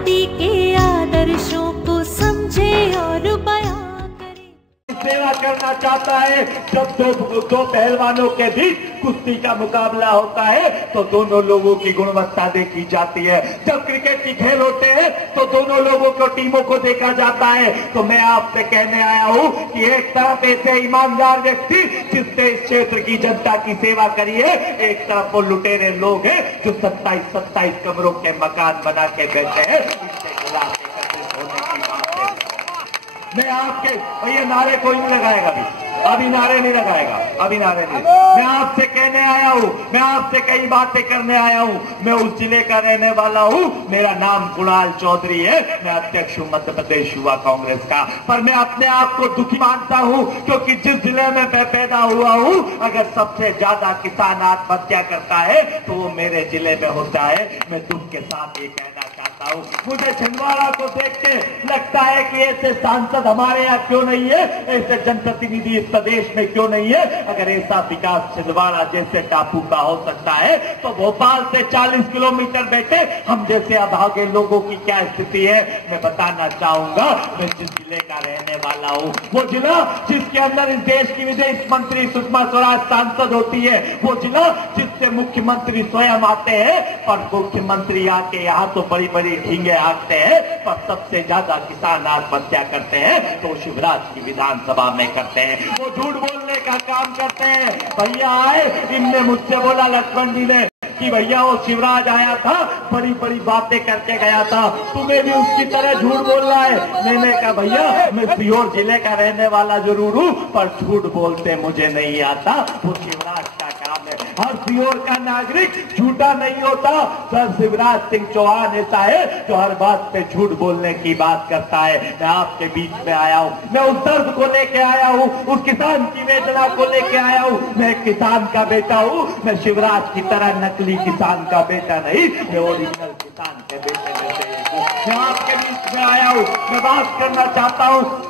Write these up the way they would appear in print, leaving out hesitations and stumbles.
Party के आदर्शों को समझे और बयां करे। सेवा करना चाहता है। जब दो पहलवानों के बीच कुश्ती का मुकाबला होता है तो दोनों लोगों की गुणवत्ता देखी जाती है। जब क्रिकेट की खेल होते हैं तो दोनों लोगों को टीमों को देखा जाता है। तो मैं आपसे कहने आया हूं कि एक तरफ ऐसे ईमानदार व्यक्ति जिसने इस क्षेत्र की जनता की सेवा करी है, एक तरफ वो लुटेरे लोग हैं जो 27 कमरों के मकान बना के बैठे हैं। इसके खिलाफ एकत्रित होने की बात है। मैं आपके भैया नारे कोई नहीं लगाएगा, अभी नारे नहीं लगाएगा, अभी नारे नहीं। मैं आपसे कहने आया हूँ, मैं आपसे कई बातें करने आया हूँ। मैं उस जिले का रहने वाला हूँ, मेरा नाम कुणाल चौधरी है, मैं अध्यक्ष हूँ मध्य प्रदेश युवा कांग्रेस का। पर मैं अपने आप को दुखी मानता हूँ क्योंकि जिस जिले में मैं पैदा हुआ हूँ, अगर सबसे ज्यादा किसान आत्महत्या करता है तो वो मेरे जिले में होता है। मैं दुख के साथ ये कहना चाहता हूँ। मुझे छिंदवाड़ा को देख के लगता है कि ऐसे सांसद हमारे यहाँ क्यों नहीं है, ऐसे जनप्रतिनिधि इस प्रदेश में क्यों नहीं है। अगर ऐसा विकास छिंदवाड़ा जैसे टापू का हो सकता है तो भोपाल से 40 किलोमीटर बैठे हम जैसे अभागे लोगों की क्या स्थिति है। मैं बताना चाहूंगा, मैं जिस जिले का रहने वाला हूँ, वो जिला जिसके अंदर इस देश की विदेश मंत्री सुषमा स्वराज सांसद होती है, वो जिला जिससे मुख्यमंत्री स्वयं आते हैं। पर मुख्यमंत्री आके यहाँ तो बड़ी बड़ी ढींगे हाँकते हैं, पर सबसे ज्यादा किसान आत्महत्या करते हैं तो शिवराज की विधानसभा में करते हैं। वो झूठ बोलने का काम करते हैं। भैया आए, इनने मुझसे बोला लक्ष्मण जी ने कि भैया वो शिवराज आया था, बड़ी बड़ी बातें करके गया था, तुम्हें भी उसकी तरह झूठ बोलना है। मैंने कहा भैया मैं सीहोर जिले का रहने वाला जरूर हूँ, पर झूठ बोलते मुझे नहीं आता, वो शिवराज का काम है। हर सीहोर का नागरिक झूठा नहीं होता। सर शिवराज सिंह चौहान ऐसा है जो हर बात पे झूठ बोलने की बात करता है। मैं आपके बीच में आया हूँ, मैं उस दर्द को लेके आया हूँ, उस किसान की वेदना को लेके आया हूँ। मैं किसान का बेटा हूँ, मैं शिवराज की तरह नकली किसान का बेटा नहीं, मैं ओरिजिनल किसान के बेटे में से एक हूँ। मैं आपके बीच में आया हूँ, मैं बात करना चाहता हूँ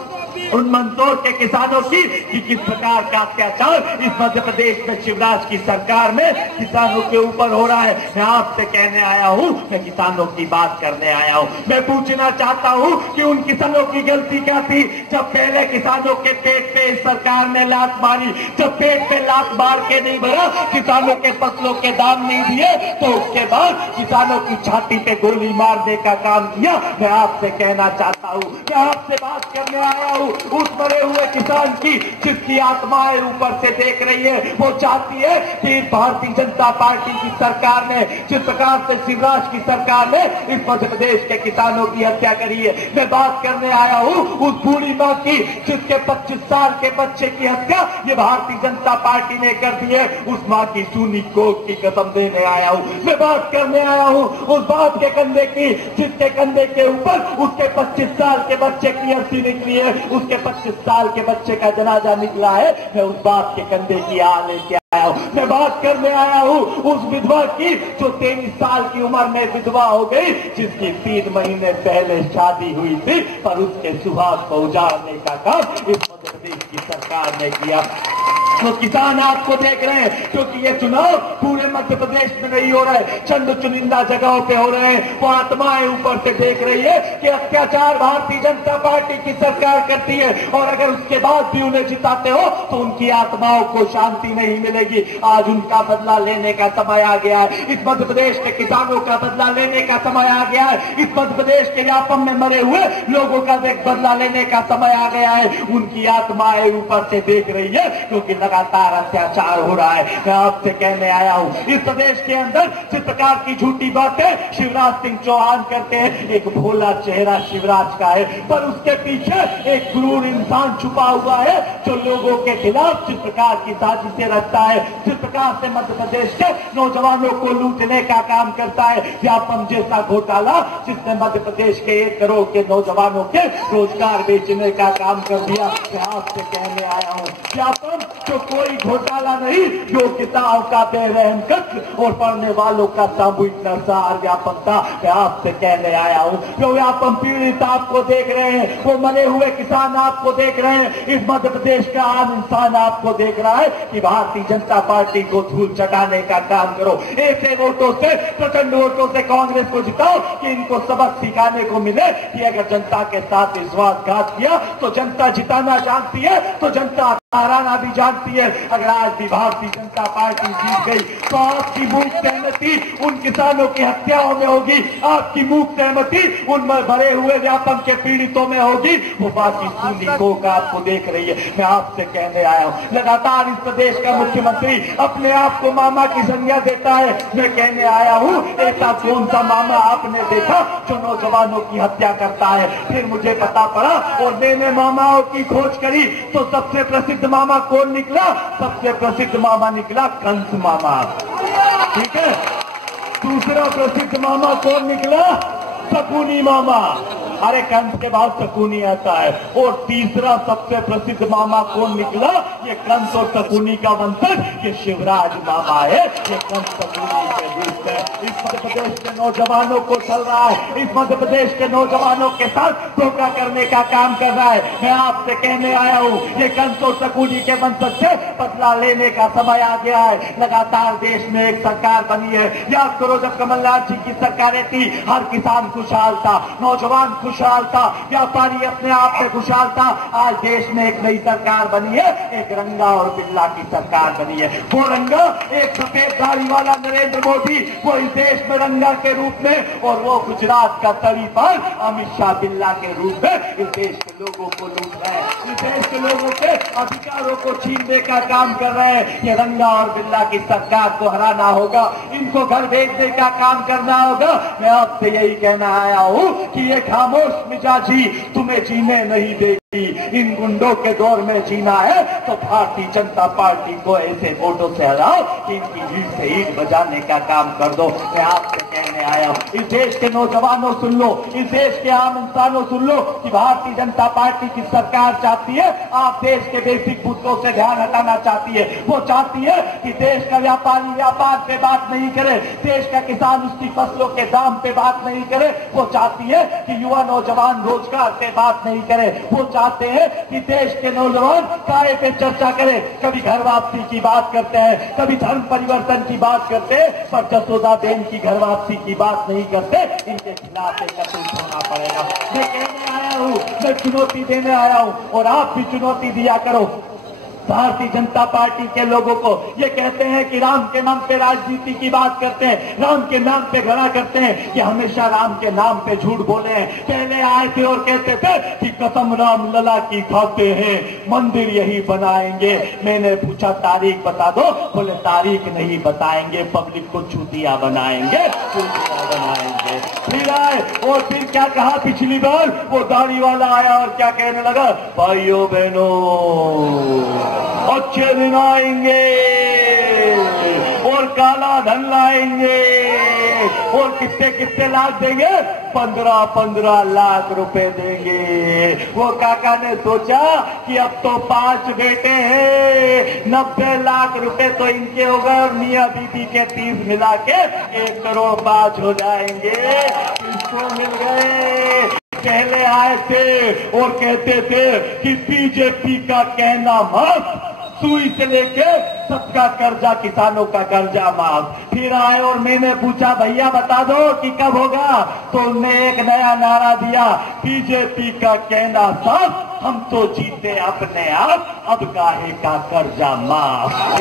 उन मंदसौर के किसानों की कि किस प्रकार का अत्याचार इस मध्य प्रदेश में शिवराज की सरकार में किसानों के ऊपर हो रहा है। मैं आपसे कहने आया हूँ, मैं किसानों की बात करने आया हूँ। मैं पूछना चाहता हूँ कि उन किसानों की गलती क्या थी जब पहले किसानों के पेट पे इस सरकार ने लात मारी। जब पेट पे लात मार के नहीं भरा, किसानों के फसलों के दाम नहीं दिए, तो उसके बाद किसानों की छाती पे गोली मारने का काम किया। मैं आपसे कहना चाहता हूँ, मैं आपसे बात करने आया हूँ उस मरे हुए किसान की जिसकी आत्माएं ऊपर से देख रही है। वो चाहती है कि भारतीय जनता पार्टी की सरकार ने जिस प्रकार से शिवराज की सरकार ने इस मध्य प्रदेश के किसानों की हत्या करी है। मैं बात करने आया हूँ उस बूढ़ी माँ की जिसके 25 साल के बच्चे की हत्या ये भारतीय जनता पार्टी ने कर दी है। उस माँ की सूनी कोख की कसम देने आया हूँ। मैं बात करने आया हूँ उस बाप के कंधे की जिसके कंधे के ऊपर उसके 25 साल के बच्चे की अर्थी निकली है, उसके 25 साल के बच्चे का जनाजा निकला है। मैं उस बाप के कंधे की हाल लेके आया हूँ। मैं बात करने आया हूँ उस विधवा की जो 23 साल की उम्र में विधवा हो गई, जिसकी 3 महीने पहले शादी हुई थी, पर उसके सुहाग को उजाड़ने का काम इस मध्य प्रदेश की सरकार ने किया। तो किसान आपको देख रहे हैं क्योंकि ये चुनाव पूरे मध्य प्रदेश में नहीं हो रहा है, चंद चुनिंदा जगहों पे हो रहे हैं। वो आत्माएं ऊपर से देख रही है कि अत्याचार भारतीय जनता पार्टी की सरकार करती है, और अगर उसके बाद भी उन्हें जिताते हो तो उनकी आत्माओं को शांति नहीं मिलेगी। आज उनका बदला लेने का समय आ गया है। इस मध्य प्रदेश के किसानों का बदला लेने का समय आ गया है। इस मध्य प्रदेश के व्यापम में मरे हुए लोगों का बदला लेने का समय आ गया है। उनकी आत्माएं ऊपर से देख रही है क्योंकि लगातार अत्याचार हो रहा है। मैं आपसे कहने आया हूँ इस प्रदेश के अंदर जिस प्रकार की झूठी बातें शिवराज सिंह चौहान करते हैं, एक भोला चेहरा शिवराज का है, पर उसके पीछे एक क्रूर इंसान छुपा हुआ है जो लोगों के खिलाफ जिस प्रकार की साजिशें रखता है, जिस प्रकार से मध्य प्रदेश के नौजवानों को लूटने का काम करता है। व्यापम जैसा घोटाला जिसने मध्य प्रदेश के 1 करोड़ के नौजवानों के रोजगार बेचने का काम कर दिया। मैं आपसे कहने आया हूँ व्यापम जो कोई घोटाला नहीं, योग्यताओं का बेरहम कत्ल और पढ़ने वालों का सामूहिक नरसंहार व्यापम था। मैं आपसे कहने आया हूँ जो व्यापम पीड़ित आपको देख रहे हैं, वो मरे हुए किसान आपको देख रहे हैं। इस मध्य प्रदेश देश का आम इंसान आपको देख रहा है कि भारतीय जनता पार्टी को धूल चटाने का काम करो। ऐसे वोटों से, प्रचंड वोटों से कांग्रेस को जिताओ कि इनको सबक सिखाने को मिले कि अगर जनता के साथ विश्वासघात किया तो जनता जिताना जानती है, तो जनता हराना भी जानती है। अगर आज भी भारतीय जनता पार्टी जीत गई तो आपकी मूक सहमति उन किसानों की हत्याओं में होगी, आपकी मूक सहमति उन भरे हुए व्यापम के पीड़ितों में होगी। वो बाकी सूनी कोक आपको देख रही है। मैं आपसे कहने आया हूँ, लगातार इस प्रदेश का मुख्यमंत्री अपने आप को मामा की संज्ञा देता है। मैं कहने आया हूँ, ऐसा कौन सा मामा आपने देखा जो नौजवानों की हत्या करता है? फिर मुझे पता पड़ा और मैंने मामाओं की खोज करी तो सबसे प्रसिद्ध मामा कौन निकला? सबसे प्रसिद्ध मामा निकला कंस मामा। ठीक है। दूसरा प्रसिद्ध मामा कौन निकला? शकुनी मामा। अरे कंस के बाद शकुनी आता है। और तीसरा सबसे प्रसिद्ध मामा कौन निकला? ये कंस और शकुनी का वंशज, ये शिवराज मामा है। ये कंस शकुनी के बीच में इस मध्य प्रदेश के नौजवानों को चल रहा है, इस मध्य प्रदेश के नौजवानों के साथ धोखा करने का काम कर रहा है। मैं आपसे कहने आया हूँ, ये कंस और शकुनी के वंशज से बदला लेने का समय आ गया है। लगातार देश में एक सरकार बनी है। याद करो, जब कमलनाथ जी की सरकारें थी, हर किसान खुशहाल था, नौजवान खुशहाल था, व्यापारी अपने आप में खुशहाल था। आज देश में एक नई सरकार बनी है, एक रंगा और बिल्ला की सरकार बनी है। वो रंगा एक सफेद दाढ़ी वाला नरेंद्र मोदी, वो इस देश में रंगा के रूप में, और वो गुजरात का तरीपाल अमित शाह बिल्ला के रूप में इस देश के लोगों को लूट रहे हैं, इस देश के लोगों के अधिकारों को छीनने का काम कर रहे हैं। ये रंगा और बिल्ला की सरकार को हराना होगा, इनको घर भेजने का काम करना होगा। मैं आपसे यही कहना आया हूँ कि ये खामोश मिजाजी तुम्हें जीने नहीं देगी। इन गुंडों के दौर में जीना है तो भारतीय जनता पार्टी को ऐसे वोटों से हराओ कि इनकी भीड़ से ईंट बजाने का काम कर दो। मैं आपसे कहने आया हूँ, इस देश के नौजवानों सुन लो, इस देश के आम इंसानों सुन लो कि भारतीय जनता पार्टी की सरकार चाहती है, आप देश के बेसिक मुद्दों से ध्यान हटाना चाहती है। वो चाहती है कि देश का व्यापारी व्यापार पे बात नहीं करे, देश का किसान उसकी फसलों के दाम पे बात नहीं करे। वो चाहती है कि युवा नौजवान रोजगार पे बात नहीं करे। वो चाहते हैं कि देश के नौजवान काय पे चर्चा करें। कभी घर वापसी की बात करते हैं, कभी धर्म परिवर्तन की बात करते हैं, पर जसोदा बेन की घर वापसी की बात नहीं करते। इनके खिलाफ एक कदम होना पड़ेगा। मैं कहने आया हूँ, मैं चुनौती देने आया हूँ, और आप भी चुनौती दिया करो भारतीय जनता पार्टी के लोगों को। ये कहते हैं कि राम के नाम पे राजनीति की बात करते हैं, राम के नाम पे घड़ा करते हैं, कि हमेशा राम के नाम पे झूठ बोले हैं। पहले आए थे और कहते थे कि कसम राम लला की खाते हैं, मंदिर यही बनाएंगे। मैंने पूछा तारीख बता दो, बोले तारीख नहीं बताएंगे, पब्लिक को चूतिया बनाएंगे, चूतिया बनाएंगे। फिर आए और फिर क्या कहा पिछली बार? वो दाढ़ी वाला आया और क्या कहने लगा? भाइयों बहनों अच्छे दिन आएंगे और काला धन लाएंगे, और कितने कितने लाख देंगे? 15-15 लाख रुपए देंगे। वो काका ने सोचा कि अब तो 5 बेटे हैं, 90 लाख रुपए तो इनके हो गए, और मियाँ बीबी के 30 मिला के 1 करोड़ 5 हो जाएंगे। इसको मिल गए। पहले आए थे और कहते थे कि बीजेपी का कहना माफ, सुई से लेके सबका कर्जा, किसानों का कर्जा माफ। फिर आए और मैंने पूछा भैया बता दो कि कब होगा? तो उन्होंने एक नया नारा दिया, बीजेपी का कहना साफ, हम तो जीते अपने आप, अब काहे का कर्जा माफ।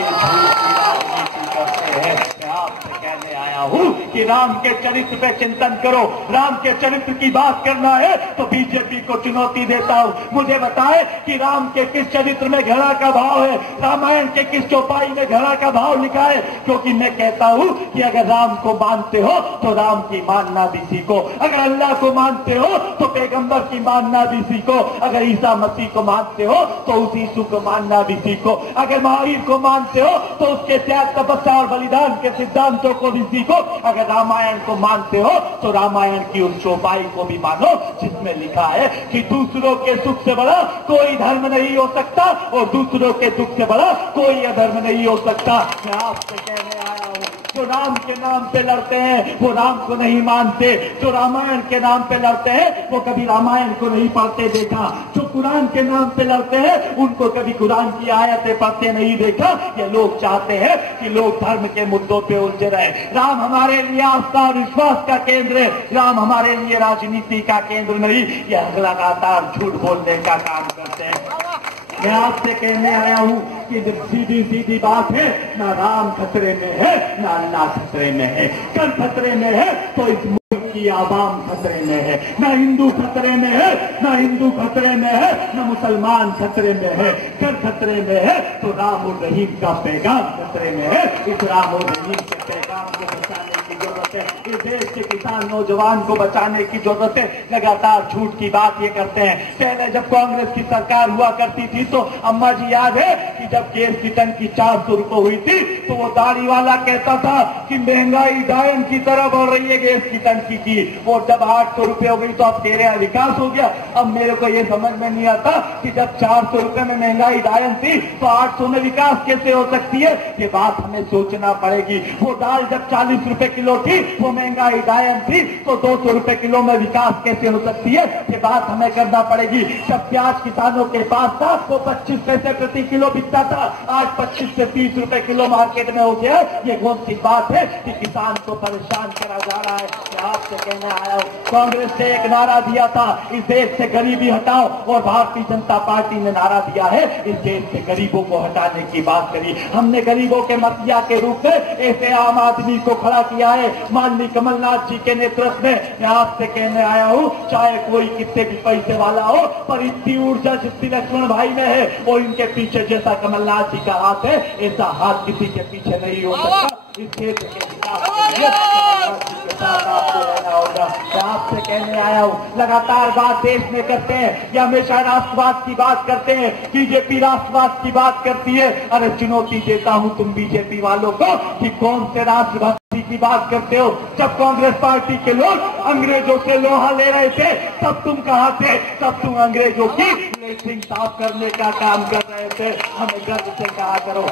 करते हैं। मैं आपसे कहने आया हूँ कि राम के चरित्र पे चिंतन करो। राम के चरित्र की बात करना है तो बीजेपी को चुनौती देता हूँ। मुझे बताए कि राम के किस चरित्र में घड़ा का भाव है, रामायण के किस चौपाई में घड़ा का भाव लिखा है। क्योंकि मैं कहता हूँ कि अगर राम को मानते हो तो राम की मानना भी सीखो, अगर अल्लाह को मानते हो तो पैगंबर की मानना भी सीखो, अगर ईसा मसीह को मानते हो तो उस यीशु को मानना भी सीखो, अगर महावीर को मानते हो तो उसके त्याग तपस्या और बलिदान के सिद्धांतों को भी सीखो, अगर रामायण को मानते हो तो रामायण की उस चौपाई को भी मानो जिसमें लिखा है कि दूसरों के सुख से बड़ा कोई धर्म नहीं हो सकता और दूसरों के दुख से बड़ा कोई अधर्म नहीं हो सकता। मैं आपसे कहने आया हूँ, जो राम के नाम पे लड़ते हैं वो राम को नहीं मानते, जो रामायण के नाम पे लड़ते हैं वो कभी रामायण को नहीं पढ़ते देखा, जो कुरान के नाम पे लड़ते हैं, उनको कभी कुरान की आयतें पढ़ते नहीं देखा। ये लोग चाहते हैं कि लोग धर्म के मुद्दों पे उलझे रहे। राम हमारे लिए आस्था और विश्वास का केंद्र है, राम हमारे लिए राजनीति का केंद्र नहीं। यह लगातार झूठ बोलने का काम करते हैं। मैं आपसे कहने आया हूं कि सीधी सीधी बात है, ना राम खतरे में है, ना अल्लाह खतरे में है। कर खतरे में है तो इस मुल्क की आवाम खतरे में है। ना हिंदू खतरे में है, ना हिंदू खतरे में है, ना मुसलमान खतरे में है। कर खतरे में है तो राम और रहीम का पैगाम खतरे में है। इस राम और रहीम के पैगाम को बचाने की जरूरत है। इस देश के किसान नौजवान को बचाने की जरूरत है। लगातार झूठ की बात ये करते हैं। पहले जब कांग्रेस की सरकार हुआ करती थी तो अम्मा जी याद है कि जब गैस की टंकी 400 रुपए हुई थी तो वो दाढ़ी वाला कहता था कि महंगाई डायन की तरह बढ़ रही है गैस की टंकी की। और जब 800 रुपए हो गई तो अब तेरे यहाँ विकास हो गया। अब मेरे को ये समझ में नहीं आता कि जब 400 रुपए में महंगाई डायन थी तो 800 में विकास कैसे हो सकती है। ये बात हमें सोचना पड़ेगी। वो दाल जब 40 रुपए किलो थी, वो महंगाई डायन थी, तो 200 रुपए किलो में विकास कैसे हो सकती है। ये बात हमें करना पड़ेगी। जब प्याज किसानों के पास था वो 25 पैसे प्रति किलो बिकता था, आज 25 से 30 रुपए किलो मार्केट में हो गया। ये कौन सी बात है कि किसान को परेशान करा जा रहा है। आपसे कहना आया हूं, कांग्रेस ने एक नारा दिया था, इस देश से गरीबी हटाओ, और भारतीय जनता पार्टी ने नारा दिया है इस देश से गरीबों को हटाने की बात करी। हमने गरीबों के मतिया के रूप में ऐसे आम आदमी को खड़ा किया है माननीय कमलनाथ जी के नेतृत्व में। मैं आपसे कहने आया हूं, चाहे कोई कितने भी पैसे वाला हो, पर इतनी ऊर्जा जितनी लक्ष्मण भाई में है और इनके पीछे जैसा कमलनाथ जी का हाथ है, ऐसा हाथ किसी के पीछे नहीं हो सकता। इस क्षेत्र के विकास के लिए के साथ आपको रहना होगा। मैं आपसे कहने आया हूं, लगातार बात देश में करते हैं, या हमेशा राष्ट्रवाद की बात करते हैं, बीजेपी राष्ट्रवाद की बात करती है। अरे चुनौती देता हूं तुम बीजेपी वालों को कि कौन से राष्ट्रभक्ति की बात करते हो। जब कांग्रेस पार्टी के लोग अंग्रेजों से लोहा ले रहे थे तब तुम कहां थे। तब तुम अंग्रेजों की लेटरिन साफ करने का काम कर रहे थे। हमें गर्व से कहा करो,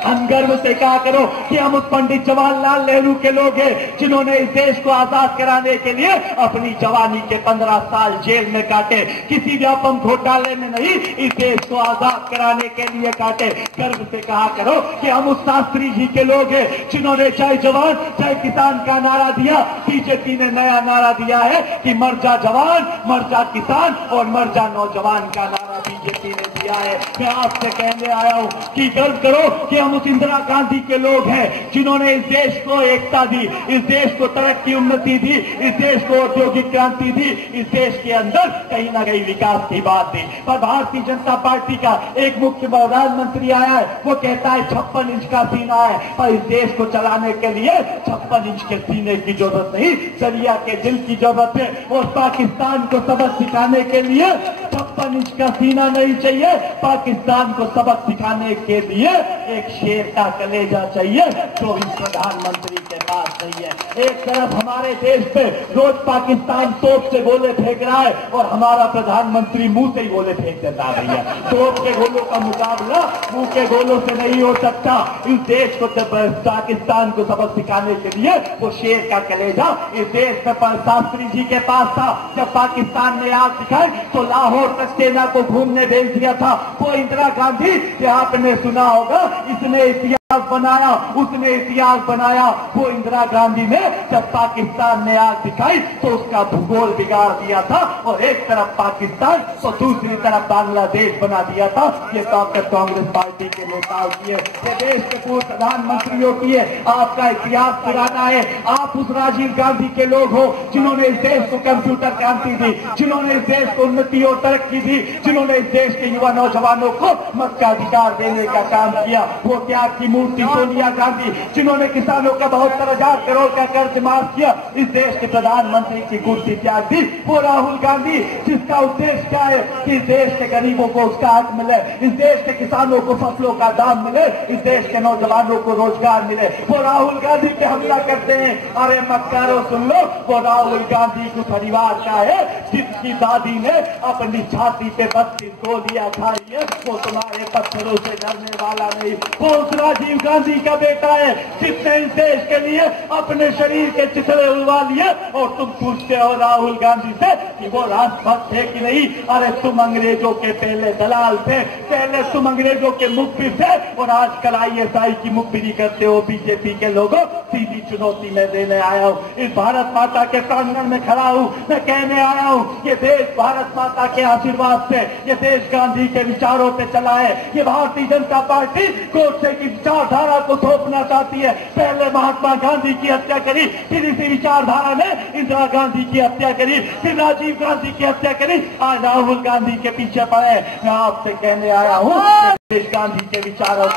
हम गर्व से कहा करो कि हम उस पंडित जवाहरलाल नेहरू के लोग हैं जिन्होंने इस देश को आजाद कराने के लिए अपनी जवानी के 15 साल जेल में काटे। किसी व्यापम घोटाले में नहीं, इस देश को आजाद कराने के लिए काटे। गर्व से कहा करो कि हम उस शास्त्री जी के लोग हैं जिन्होंने चाहे जवान चाहे किसान का नारा दिया। बीजेपी ने नया नारा दिया है कि मर जा जवान, मर जा किसान और मर जा नौजवान का नारा बीजेपी ने दिया है। मैं आपसे कहने आया हूं कि गर्व करो कि हम उस इंदिरा गांधी के लोग हैं जिन्होंने इस देश को एकता दी, इस देश को तरक्की उन्नति दी, इस देश को औद्योगिक क्रांति दी, इस देश के अंदर कहीं ना कहीं विकास की बात दी। पर भारतीय जनता पार्टी का एक मुख्य प्रधानमंत्री आया है, वो कहता है 56 इंच का सीना है। पर इस देश को चलाने के लिए 56 इंच के सीने की जरूरत नहीं, दरिया के दिल की जरूरत है। और पाकिस्तान को सबक सिखाने के लिए 56 इंच का सीना नहीं चाहिए, पाकिस्तान को सबक सिखाने के लिए एक शेर का कलेजा चाहिए जो इस प्रधानमंत्री के पास नहीं है। एक तरफ हमारे देश पे रोज पाकिस्तान तोप से गोले फेंक रहा है और हमारा प्रधानमंत्री मुंह से ही गोले फेंक देता है। भैया, तोप के गोलों का मुकाबला मुंह के गोलों से नहीं हो सकता। इस देश को पाकिस्तान को सबक सिखाने के लिए वो शेर का कलेजा इस देश में शास्त्री जी के पास था। जब पाकिस्तान ने आग दिखाई तो लाहौर तक सेना को घूमने भेज दिया था। वो इंदिरा गांधी, आपने सुना होगा, इसने इतिहास बनाया, उसने इतिहास बनाया। वो इंदिरा गांधी ने जब पाकिस्तान ने आग दिखाई तो उसका भूगोल बिगाड़ दिया था और एक तरफ पाकिस्तान तो दूसरी तरफ बांग्लादेश बना दिया था। ये कांग्रेस पार्टी के नेताओं की है, ये देश के पूर्व प्रधानमंत्रियों की है। आपका इतिहास पुराना है। आप उस राजीव गांधी के लोग हो जिन्होंने इस देश को कंप्यूटर क्रांति दी, जिन्होंने इस देश को उन्नति और तरक्की दी, जिन्होंने इस देश के युवा नौजवानों को मत का अधिकार देने का काम किया। वो त्याग की मूर्ति सोनिया गांधी, जिन्होंने किसानों का 72,000 करोड़ का कर्ज माफ किया, इस देश के प्रधानमंत्री की कुर्सी त्याग दी। वो राहुल गांधी, जिसका उद्देश्य क्या है कि इस देश के गरीबों को उसका हक मिले, इस देश के किसानों को फसलों का दाम मिले, इस देश के नौजवानों को रोजगार मिले। वो राहुल गांधी पे हमला करते हैं। अरे मक्कारो सुन लो, वो राहुल गांधी के परिवार का है जिसकी दादी ने अपनी छाती पे 32 गोलियां खाई है। वो तुम्हारे पत्थरों से डरने वाला नहीं, वो उस राजीव गांधी का बेटा है जिसने इस देश के लिए अपने शरीर के चिथड़े उड़वा लिए। और तुम पूछते हो राहुल गांधी से कि वो राष्ट्रभक्त है कि नहीं। अरे तुम अंग्रेजों के पहले दलाल थे, पहले तुम अंग्रेजों के मुखबिर थे और आजकल ISI की मुखबिरी करते हो बीजेपी के लोगों। सीधी चुनौती मैं देने आया हूँ, इस भारत माता के प्रांगण में खड़ा हूँ, मैं कहने आया हूँ ये देश भारत माता के आशीर्वाद से, ये देश गांधी के विचारों पे चला है। ये भारतीय जनता पार्टी गोडसे की विचारधारा को थोपना चाहती है। पहले महात्मा गांधी की हत्या करी, फिर इसी विचारधारा ने इंदिरा गांधी की हत्या करी, फिर राजीव गांधी की हत्या करी, आज राहुल गांधी के पीछे पड़े। मैं आपसे कहने आया हूँ देश गांधी के विचारों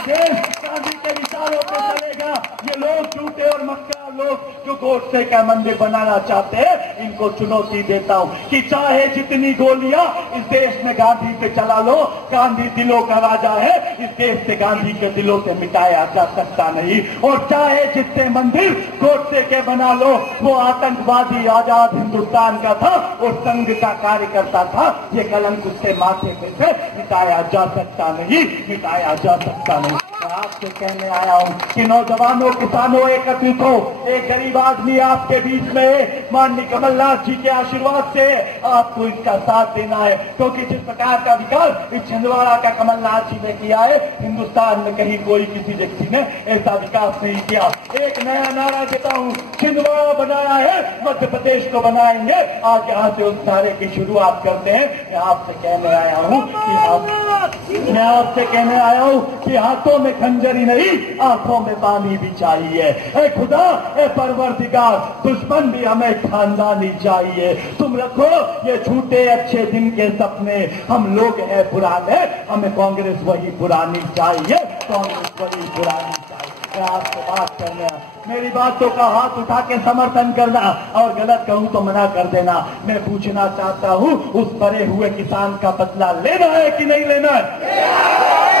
देश गांधी के विचारों पर चलेगा। ये लोग झूठे और मक्कार लोग जो गोडसे का मंदिर बनाना चाहते हैं, इनको चुनौती देता हूँ कि चाहे जितनी गोलियां इस देश में गांधी पे चला लो, गांधी दिलों का राजा है, इस देश से गांधी के दिलों से मिटाया जा सकता नहीं। और चाहे जितने मंदिर गोडसे के बना लो, वो आतंकवादी आजाद हिंदुस्तान का था और संघ का कार्यकर्ता था, ये कलंक उसके माथे पे से मिटाया जा सकता नहीं, मिटाया जा सकता नहीं। मैं आपसे कहने आया हूँ कि नौजवानों किसानों एकत्रित हो, एक गरीब आदमी आपके बीच में माननीय कमलनाथ जी के आशीर्वाद से आपको इसका साथ देना है, क्योंकि जिस प्रकार का विकास इस छिंदवाड़ा का कमलनाथ जी ने किया है, हिंदुस्तान में कहीं कोई किसी व्यक्ति ने ऐसा विकास नहीं किया। एक नया नारा देता हूँ, छिंदवाड़ा बनाया है, मध्य प्रदेश को बनाएंगे। आज यहाँ से उस नारे की शुरुआत करते हैं। मैं आपसे कहने आया हूँ कि हाथों में खंजरी नहीं, आंखों में पानी भी चाहिए। ए खुदा, ए परवरदिगार, दुश्मन भी हमें खानदानी चाहिए। तुम रखो ये झूठे अच्छे दिन के सपने, हम लोग हैं पुराने, हमें कांग्रेस वही पुरानी चाहिए, कांग्रेस वही पुरानी चाहिए। मैं आपसे बात करना, मेरी बातों का हाथ उठा के समर्थन करना और गलत कहूं तो मना कर देना। मैं पूछना चाहता हूं, उस मरे हुए किसान का बदला लेना है कि नहीं लेना है?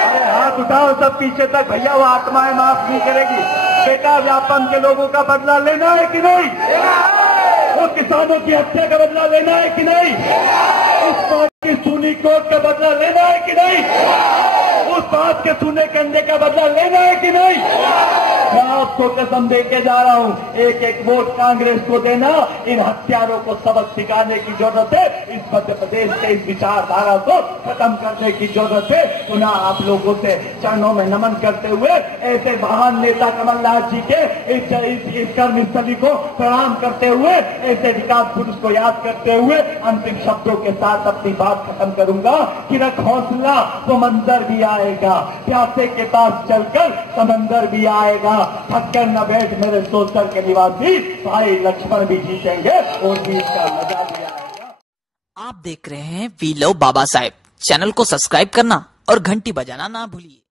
अरे हाथ उठाओ सब पीछे तक, भैया वो आत्माएं माफ नहीं करेगी। बेटा व्यापम के लोगों का बदला लेना है कि नहीं? वो किसानों की हत्या का बदला लेना है कि नहीं? उस बात की सूनी कोट का बदला लेना है कि नहीं? उस बात के सुने कंधे का बदला लेना है कि नहीं? मैं आपको कसम दे के जा रहा हूँ, एक एक वोट कांग्रेस को देना। इन हत्यारों को सबक सिखाने की जरूरत है, इस मध्य प्रदेश के इस विचारधारा को खत्म करने की जरूरत है। पुनः आप लोगों से चरणों में नमन करते हुए ऐसे महान नेता कमलनाथ जी के इस कर्मस्थली को प्रणाम करते हुए, ऐसे विकास पुरुष को याद करते हुए अंतिम शब्दों के साथ अपनी बात खत्म करूंगा कि रख हौसला, वो मंजर भी आएगा, प्यासे के पास चलकर समंदर भी आएगा। थककर न बैठ मेरे सोचकर के निवासी, भाई लक्ष्मण भी जीतेंगे और जीत का मजा भी आएगा। आप देख रहे हैं we love Baba Saheb. Channel को सब्सक्राइब करना और घंटी बजाना ना भूलिए।